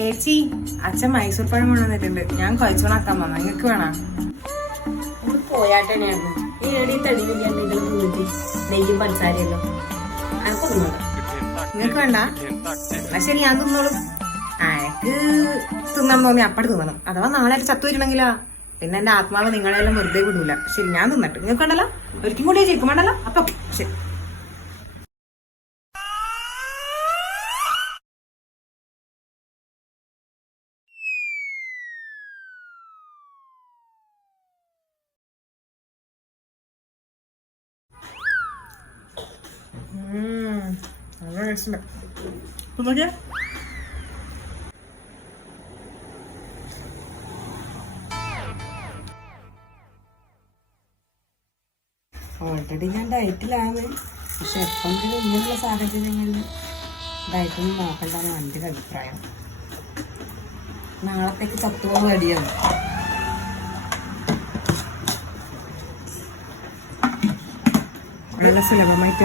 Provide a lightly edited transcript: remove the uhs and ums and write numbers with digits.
ഏച്ചി അച്ഛൻ മൈസൂർ പഴം കൊണ്ടുവന്നിട്ടുണ്ട്. ഞാൻ കുഴച്ചോണാക്കാൻ വന്നു. നിങ്ങൾക്ക് വേണോ? പോയാട്ടനെയായിരുന്നു ഈ എടി തടിയില്ലെങ്കിലും തിന്നിട്ട് നെയ്യും പഞ്ചസാരയല്ലോ അനക്കൊന്നും നിങ്ങൾക്ക് വേണ്ട? എന്നാ ശരി, ഞാൻ തിന്നോളും. അനക്ക് തിന്നാൻ തോന്നി അപ്പട് തിന്നണം. അഥവാ നാളെ ചത്തു വരണമെങ്കിലാ പിന്നെ എന്റെ ആത്മാവ് നിങ്ങളെല്ലാം വെറുതെ വിടൂല. ശരി, ഞാൻ തിന്നിട്ട്. നിങ്ങൾക്ക് വേണ്ടല്ലോ? ഒരിക്കും കൂടി ചേക്കും വേണ്ടല്ലോ? അപ്പൊ ശരി. നല്ല ടേസ്റ്റ് ഉണ്ട്. നോക്കിയാ ഓൾറെഡി ഞാൻ ഡയറ്റിലാണ്. പക്ഷെ എപ്പോഴെങ്കിലും ഇങ്ങനെയുള്ള സാഹചര്യങ്ങളിൽ ഡയറ്റൊന്നും നോക്കണ്ടെന്ന് എൻ്റെ ഒരു അഭിപ്രായം. നാളത്തേക്ക് ചത്തുപോകുന്ന റെഡിയാണ്. വളരെ സുലഭമായിട്ട്